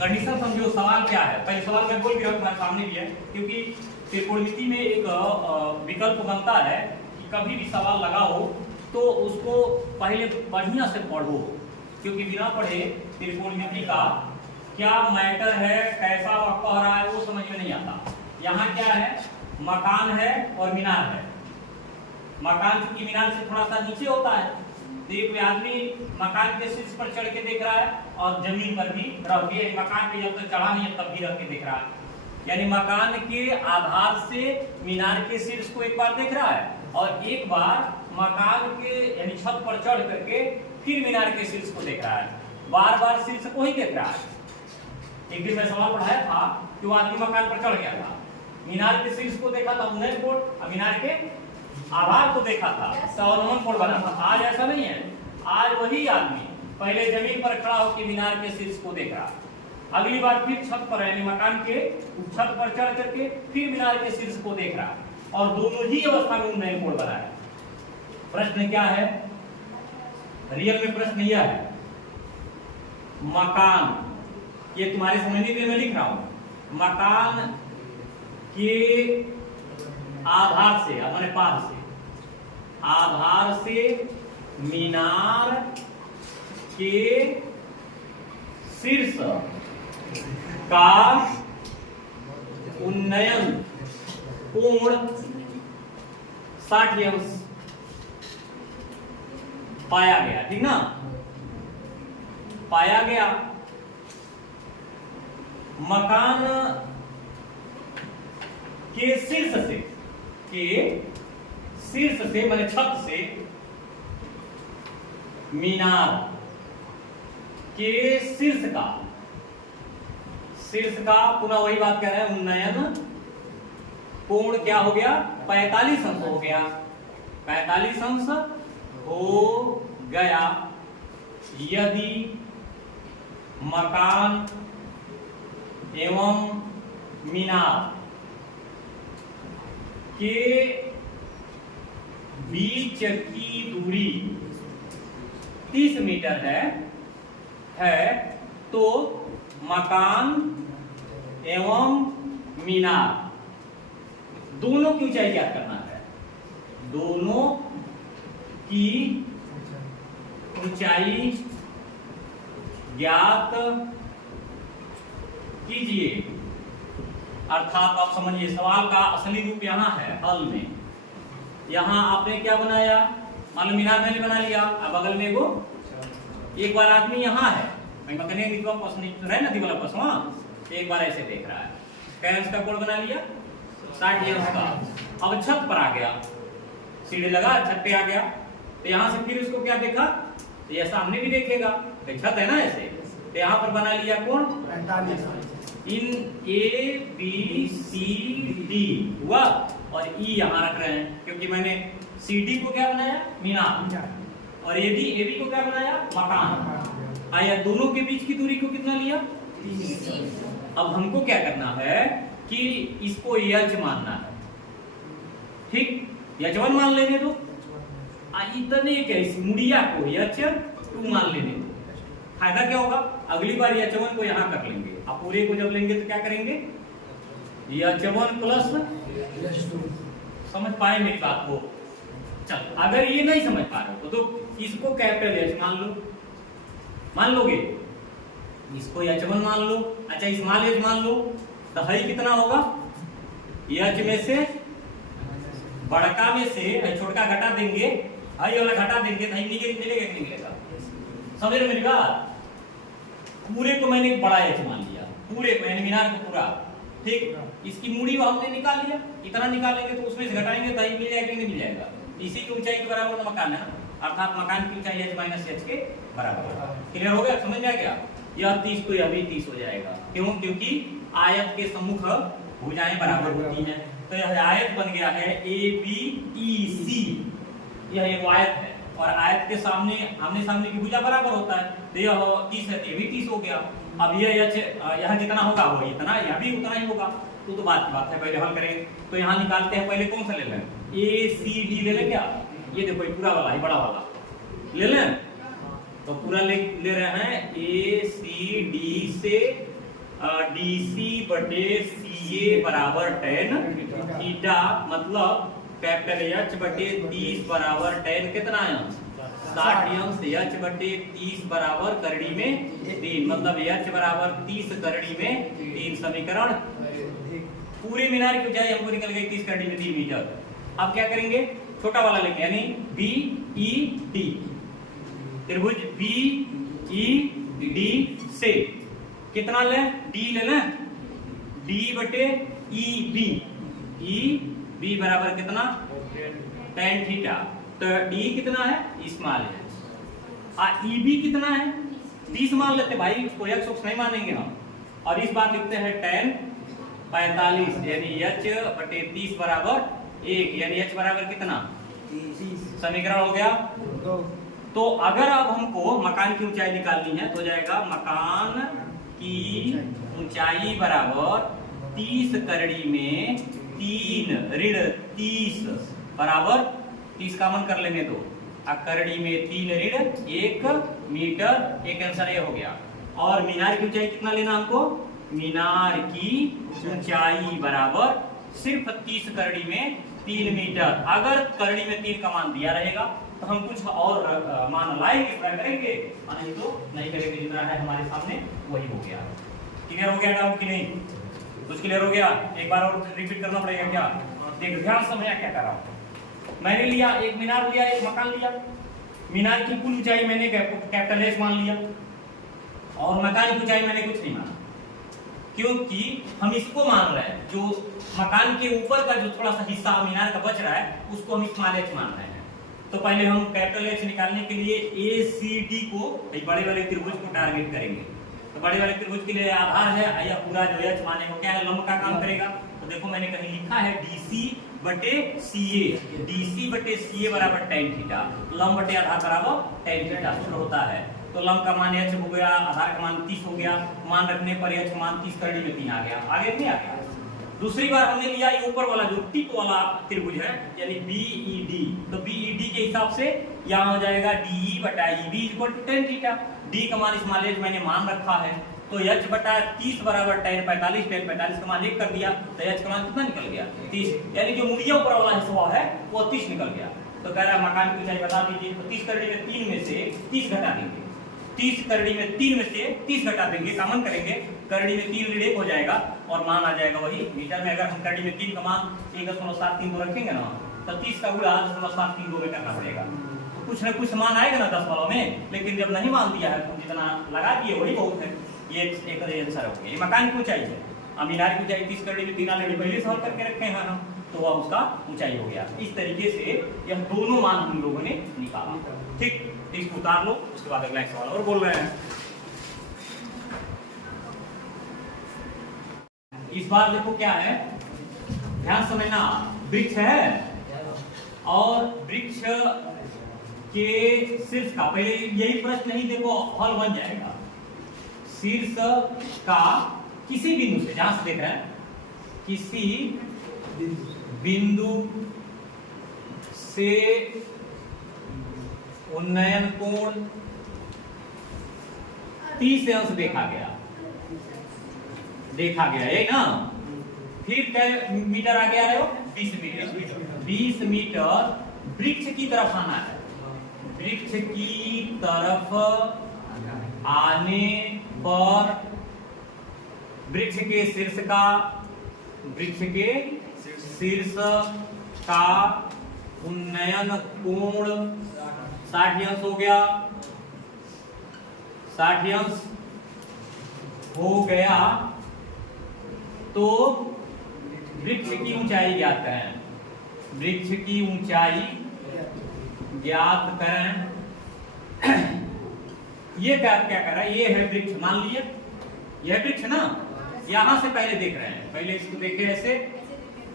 Condition समझो, सवाल क्या है। पहले सवाल मैं बोल भी रहा हूँ, तुम्हारे सामने भी है, क्योंकि त्रिकोणमिति में एक विकल्प बनता है कि कभी भी सवाल लगाओ तो उसको पहले बढ़िया से पढ़ो, क्योंकि बिना पढ़े त्रिकोणमिति का क्या मैटर है, कैसा वह कह रहा है, वो समझ में नहीं आता। यहाँ क्या है, मकान है और मीनार है। मकान की मीनार से थोड़ा सा नीचे होता है, तो एक आदमी मकान के शीर्ष पर चढ़ के देख रहा है और जमीन पर भी रह के, मकान पे जब तक चढ़ा नहीं है तब भी रह के देख रहा है। यानी मकान के आधार से मीनार के शीर्ष को एक बार देख रहा है और एक बार मकान के यानी छत पर चढ़ करके फिर मीनार के शीर्ष को देख रहा है। बार बार शीर्ष को ही देख रहा है। एक दिन मैं सवाल पढ़ाया था कि वो आदमी मकान पर चढ़ गया था, मीनार के शीर्ष को देखा था उन्नयन कोड और मीनार के आधार को देखा था तो अवनमन कोड बना था। आज ऐसा नहीं है, आज वही आदमी पहले जमीन पर खड़ा होकर मीनार के शीर्ष को देख रहा, अगली बार फिर छत पर यानी मकान के छत पर चढ़ करके फिर मीनार के शीर्ष को देख रहा, और दोनों ही अवस्था में उन्नयन कोड बना है। प्रश्न क्या है, रियल में प्रश्न यह है, मकान, ये तुम्हारे समझने के लिए मैं लिख रहा हूं, मकान के आधार से, अपने पाद से, आधार से मीनार के शीर्ष का उन्नयन कोण 60 अंश पाया गया, ठीक ना, पाया गया। मकान के शीर्ष से माने छत से मीनार के शीर्ष का पुनः वही बात कह रहे हैं, उन्नयन कोण क्या हो गया, 45 अंश हो गया, 45 अंश हो गया यदि मकान एवं मीनार के बीच की दूरी 30 मीटर है तो मकान एवं मीनार दोनों की ऊंचाई ज्ञात करना है, दोनों की ऊंचाई ज्ञात कीजिए। अर्थात आप समझिए सवाल का असली रूप यहाँ है हल में। यहाँ आपने क्या बनाया, मान लो मीनार मैंने बना लिया, अब बगल में वो एक बार आदमी यहाँ है, एक बार ऐसे देख रहा है, कैंस का कोण बना लिया 60 अंश का। अब छत पर आ गया, सीढ़ी लगा छत पे आ गया, तो यहाँ से फिर उसको क्या देखा, ये सामने भी देखेगा, तो छत है ना ऐसे, तो यहाँ पर बना लिया कोण इन ABCD हुआ, और E यहाँ रख रहे हैं क्योंकि मैंने CD को क्या बनाया, मीनार, और AB को क्या बनाया, मकान। आया दोनों के बीच की दूरी को कितना लिया, 30। अब हमको क्या करना है कि इसको यच मानना है, ठीक, यच1 मान लेने दो, इतने के इस मुड़िया को यच2 मान लेने दो। फायदा क्या होगा, अगली बार यच1 को यहाँ कर लेंगे, आप पूरे को जब लेंगे तो क्या करेंगे, यच1 प्लस यच2। समझ पाए मेरी बात को? चल, अगर ये नहीं समझ पा रहे हो तो इसको कैपिटल एच मान लोगे, इसको यच1 मान लो, अच्छा स्मॉल एच मान लो, तो हई कितना होगा, यच में से बड़का में से छोटका घटा देंगे, हई वाला घटा देंगे तो हई मिलेगा कि नहीं मिलेगा, समझ रहे मेरी बात? पूरे को मैंने एक बड़ा एच मान लिया, पूरे को यानी मीनार को पूरा, ठीक, इसकी मूड़ी हमने निकाल लिया, इतना निकालेंगे तो उसमें से घटाएंगे तो मिल जाएगा कि नहीं मिल जाएगा, इसी की ऊंचाई के बराबर मकान है ना, अर्थात मकान की ऊंचाई h माइनस h के बराबर है। क्लियर हो गया, समझ में आ गया? यह 30 तो यह भी 30 हो जाएगा, क्यों, क्योंकि आयत के सम्मुख भुजाएं बराबर होती हैं, तो यह आयत बन गया है ABEC, यह एक आयत है, और आयत के सामने आमने सामने की भुजा बराबर होता है, तो यह 30 है, ये भी 30 हो गया। अब यह जितना होगा वो इतना, यह भी उतना ही होगा, तो बात की बात है, पहले हल करेंगे। तो यहाँ निकालते हैं, पहले कौन सा ले लें, ACD ले लें क्या, ये देखो ये पूरा वाला, ये बड़ा वाला ले लें, तो पूरा ले रहे हैं ACD से DC बटे CA बराबर tan थीटा, मतलब कैपिटल H बटे 30 बराबर tan कितना है 60 अंश, H बटे 30 बराबर करड़ी में 3, मतलब H बराबर 30 करड़ी में 3 समीकरण। पूरे मीनार की ऊंचाई हमको निकल गई 30 करड़ी में 3 मीटर। अब क्या करेंगे, छोटा वाला लेंगे, यानी BED, त्रिभुज BED से कितना ले, D लेना, D बटे EB बराबर कितना tan थीटा, तो D कितना है स्मॉल है, EB कितना है 30 मान लेते भाई, इसको x नहीं मानेंगे हम, और इस बार लिखते हैं tan 45, यानी H बटे 30 बराबर 1, यानी H बराबर कितना 30, समीकरण हो गया। तो अगर अब हमको मकान की ऊंचाई निकालनी है तो जाएगा मकान की ऊंचाई बराबर 30 करड़ी में 3 ऋण 30 बराबर 30 का मन कर लेंगे तो करड़ी में 3 ऋण 1 मीटर, एक आंसर ये हो गया। और मीनार की ऊंचाई कितना लेना हमको, मीनार की ऊंचाई बराबर सिर्फ 30 करड़ी में 3 मीटर। अगर करड़ी में 3 का मान दिया रहेगा तो हम कुछ और मान लाएंगे, ट्राई करेंगे, नहीं तो नहीं करेंगे, जितना है हमारे सामने वही हो गया। क्लियर हो गया डाउट कि नहीं, कुछ क्लियर हो गया? एक बार और रिपीट करना पड़ेगा क्या, देख ध्यान समझना क्या कर रहा हूं। मैंने लिया एक मीनार लिया, एक मकान लिया, मीनार की कुल ऊंचाई मैंने कैपिटल एच मान लिया और मकान की ऊंचाई मैंने कुछ नहीं माना, क्योंकि हम इसको मान रहे हैं, जो मकान के ऊपर का जो थोड़ा सा हिस्सा मीनार का बच रहा है उसको हम स्मॉल एच मान रहे हैं। तो पहले हम कैपिटल एच निकालने के लिए ACD को, बड़े वाले त्रिभुज को टारगेट करेंगे। तो बड़े वाले त्रिभुज के लिए आधार है या पूरा जो एच माने को क्या है, लंब का काम करेगा। तो देखो मैंने कहीं लिखा है DC बटे CA, DC बटे CA बराबर tan थीटा, लंब बटे आधार बराबर tan थीटा सूत्र होता है। तो लंब का मान h हो गया, आधार का मान 30 हो गया, मान रखने पर h मान 30 करड़ी में 3 आ गया, आगे नहीं आ गया। दूसरी बार हमने लिया ये ऊपर वाला जो टिप वाला त्रिभुज है, यानी BED, तो BED के हिसाब से यहाँ हो जाएगा DE बटा EB equal to tan theta. D का मान स्मॉल h मैंने मान रखा है, तो h बटा 30 बराबर tan 45, tan 45 का मान 1 कर दिया, तो h का मान कितना निकल गया 30, यानी जो मुड़िया ऊपर वाला हिस्सा है वो 30 निकल गया। तो कह रहा मकान की ऊंचाई बता दीजिए, तो 30 करड़ी में 3 में से 30 घटा देंगे, 30 करड़ी में 3 में से 30 घटा देंगे, कॉमन करेंगे, करड़ी में 3 ऋण 1 हो जाएगा और मान आ जाएगा वही मीटर में। अगर हम करड़ी में 3 का मान 1.732 रखेंगे ना, तो 30 का गुणा 1.732 में करना पड़ेगा, तो कुछ न कुछ मान आएगा ना 10 वालों में। लेकिन जब नहीं मान दिया है तो जितना लगा दिए वही बहुत है, ये एक आंसर हो गया। ये मकान की ऊंचाई है, मीनार की ऊंचाई 30 करड़ी में 3 आने पहले सॉल्व करके रखे हैं हम, तो वह उसका ऊंचाई हो गया। इस तरीके से यह दोनों मान हम लोगों ने निकाला। ठीक, इसको उतार लो, उसके बाद अगला एक सवाल और बोल रहे हैं। इस बार देखो क्या है, ध्यान समझना, वृक्ष है और वृक्ष के शीर्ष का, पहले यही प्रश्न नहीं, देखो हल बन जाएगा, शीर्ष का किसी बिंदु से, जहां से देख रहे हैं, किसी बिंदु से उन्नयन कोण 30 अंश देखा गया, यही ना। फिर क्या मीटर आगे आ रहे हो, 20 मीटर, 20 मीटर वृक्ष की तरफ आना है, वृक्ष की तरफ आने पर वृक्ष के शीर्ष का उन्नयन कोण 60 अंश हो गया, 60 अंश हो गया। तो वृक्ष की ऊंचाई ज्ञात करें, वृक्ष की ऊंचाई ज्ञात करें। ये क्या कर रहा है, ये है वृक्ष, मान लिए यह वृक्ष ना, यहां से पहले देख रहे हैं, पहले इसको देखे ऐसे,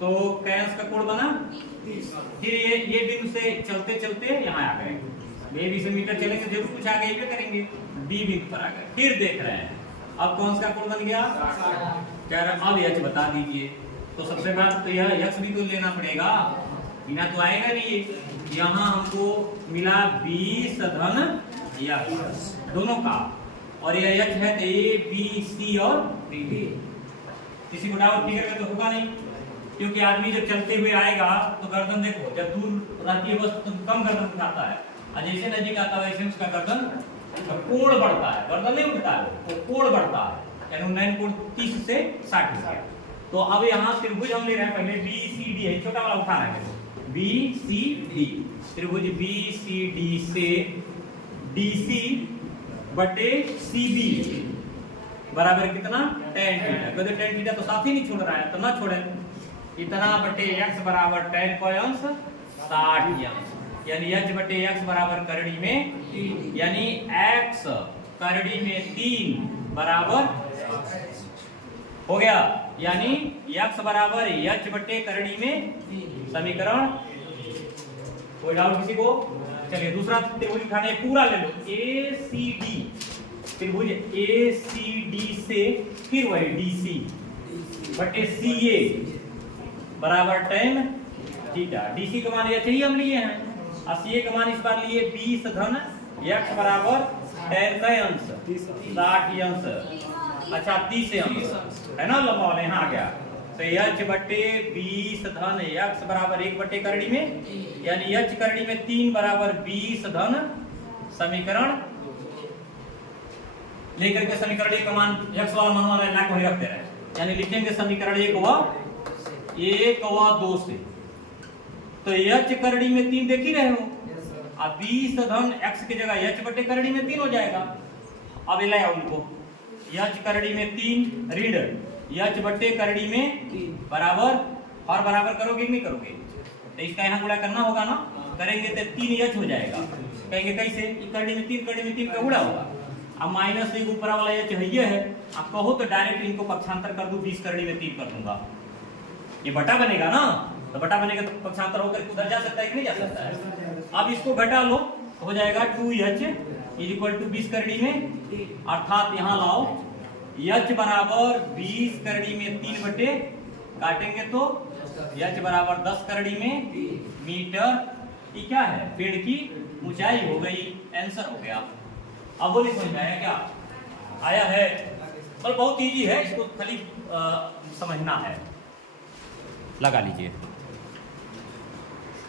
तो कैंस का कोण बना, फिर ये बिंदु से चलते चलते यहाँ आ गए, बी से मीटर चलेंगे जरूर कुछ आगे ये करेंगे, बी बिंदु पर आ गए, फिर देख रहे हैं, अब कौन सा कोण बन गया, कह रहे अब h बता दीजिए। तो सबसे बात तो यह x भी तो लेना पड़ेगा, बिना तो आएगा नहीं। यहाँ हमको मिला 20 धन या दोनों का, और ये एच है तो ए बी सी और डी। किसी को डाउट फिगर में तो होगा नहीं, क्योंकि आदमी जब चलते हुए आएगा तो गर्दन देखो, जब दूर रहती है बस तो कम गर्दन उठाता है, और जैसे नजीक आता है वैसे उसका गर्दन कोण बढ़ता है, गर्दन नहीं उठता है, वो कोण बढ़ता है, यानी 9 कोण 30 से 60 हो गया। तो अब यहाँ त्रिभुज हम ले रहे हैं, पहले बी सी डी है, छोटा वाला उठाना है, बी सी डी, त्रिभुज बी सी डी से डीसी बटे सीबी बराबर कितना, tan थीटा। कहते tan थीटा तो साथ ही नहीं छोड़ रहा है, तो ना छोड़े, इतना बटे x बराबर tan का अंश 60 अंश, यानी h बटे x बराबर करड़ी में, यानी x करड़ी में 3 बराबर हो गया, यानी x बराबर h बटे करड़ी में समीकरण। कोई डाउट किसी को? चलिए दूसरा त्रिभुज उठाने, पूरा ले लो, ए सी डी, त्रिभुज ए सी डी से फिर वही डी सी बटे सी ए बराबर tan थीटा। डी सी का मान यह चाहिए हम लिए हैं, और सी ए का मान इस बार लिए 20 धन x बराबर tan का अंश 60 अंश, अच्छा 30 अंश है ना, लंबा वाला यहाँ आ गया, तो h बटे 20 धन x बराबर 1 बटे करड़ी में, यानी h करड़ी में 3 बराबर 20 धन समीकरण लेकर के समीकरण एक का मान x वाला मान वाला ना को ही रखते रहे, यानी लिखेंगे समीकरण 1 व 2 से, तो h करड़ी में 3 देख ही रहे हो, अब 20 धन x की जगह h बटे करड़ी में 3 हो जाएगा। अब ले आओ उनको, h करड़ी में 3 ऋण h बटे करड़ी में बराबर, और बराबर करोगे कि नहीं करोगे, तो इसका यहाँ गुणा करना होगा ना, करेंगे तो 3h हो जाएगा, कहेंगे कैसे, करड़ी में 3 का गुणा होगा, अब माइनस 1 ऊपर वाला h है ये है, आप कहो तो डायरेक्ट इनको पक्षांतर कर दूं, 20 करड़ी में 3 कर दूंगा, ये बटा बनेगा ना, तो बटा बनेगा तो पक्षांतर होकर उधर जा सकता है कि नहीं जा सकता है। अब इसको घटा लो, हो जाएगा 2h इक्वल टू 20 करड़ी में, अर्थात यहाँ लाओ h बराबर 20 करड़ी में 3 बटे, काटेंगे तो h बराबर 10 करड़ी में मीटर, ये क्या है, पेड़ की ऊंचाई हो गई, आंसर हो गया। अब बोलिए समझ में आया क्या, आया है, पर बहुत इजी है, इसको खाली समझना है, लगा लीजिए।